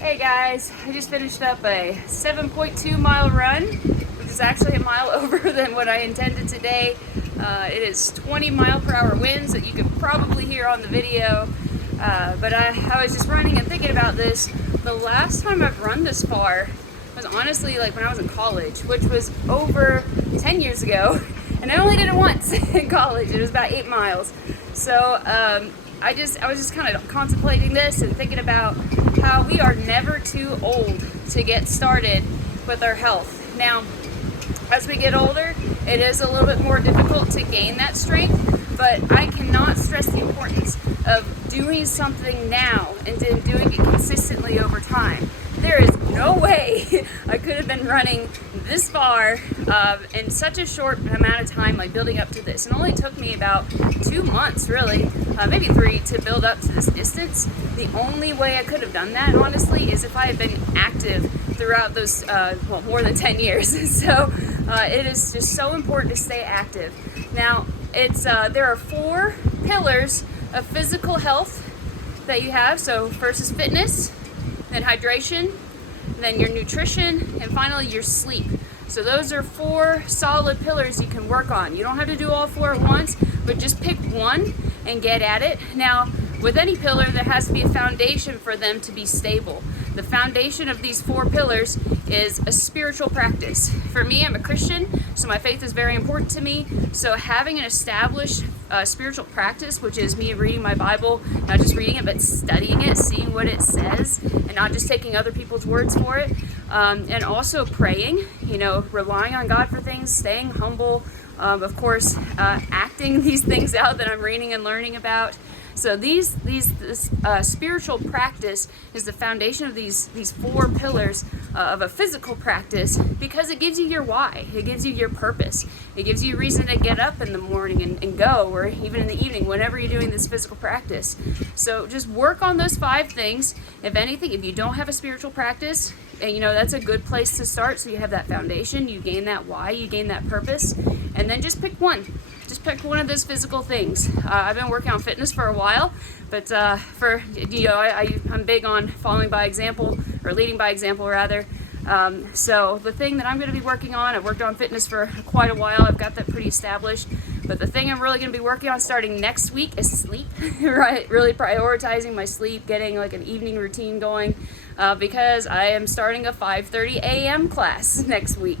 Hey guys, I just finished up a 7.2 mile run, which is actually a mile over than what I intended today. It is 20-mile-per-hour winds that you can probably hear on the video. But I was just running and thinking about this. The last time I've run this far was honestly like when I was in college, which was over 10 years ago. And I only did it once in college. It was about 8 miles. So I was just kind of contemplating this and thinking about how we are never too old to get started with our health. Now, as we get older, it is a little bit more difficult to gain that strength, but I cannot stress the importance of doing something now and then doing it consistently over time. There is no way I could have been running this far in such a short amount of time, like building up to this. It only took me about 2 months, really, maybe 3, to build up to this distance. The only way I could have done that, honestly, is if I had been active throughout those, more than 10 years. So it is just so important to stay active. Now, there are 4 pillars of physical health that you have. So first is fitness, then hydration, then your nutrition, and finally your sleep. So those are 4 solid pillars you can work on. You don't have to do all 4 at once, but just pick one and get at it. Now, with any pillar, there has to be a foundation for them to be stable. The foundation of these 4 pillars is a spiritual practice. For me, I'm a Christian, so my faith is very important to me. So having an established spiritual practice, which is me reading my Bible, not just reading it, but studying it, seeing what it says, and not just taking other people's words for it. And also praying, relying on God for things, staying humble, of course, acting these things out that I'm reading and learning about. So this spiritual practice is the foundation of these 4 pillars of a physical practice, because it gives you your why. It gives you your purpose. It gives you a reason to get up in the morning and go, or even in the evening, whenever you're doing this physical practice. So just work on those 5 things. If anything, if you don't have a spiritual practice, and that's a good place to start. So you have that foundation, you gain that why, you gain that purpose, and then just pick one. Just pick one of those physical things. I've been working on fitness for a while, but I'm big on following by example, or leading by example rather. So the thing that I'm going to be working on, I've worked on fitness for quite a while. I've got that pretty established. But the thing I'm really going to be working on starting next week is sleep. Right, really prioritizing my sleep, getting like an evening routine going, because I am starting a 5:30 a.m. class next week.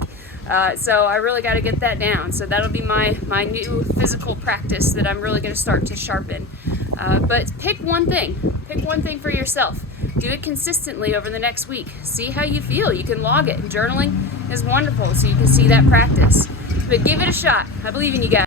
So I really got to get that down. So that'll be my new physical practice that I'm really going to start to sharpen. But pick one thing. Pick one thing for yourself. Do it consistently over the next week. See how you feel. You can log it. Journaling is wonderful, so you can see that practice. But give it a shot. I believe in you guys.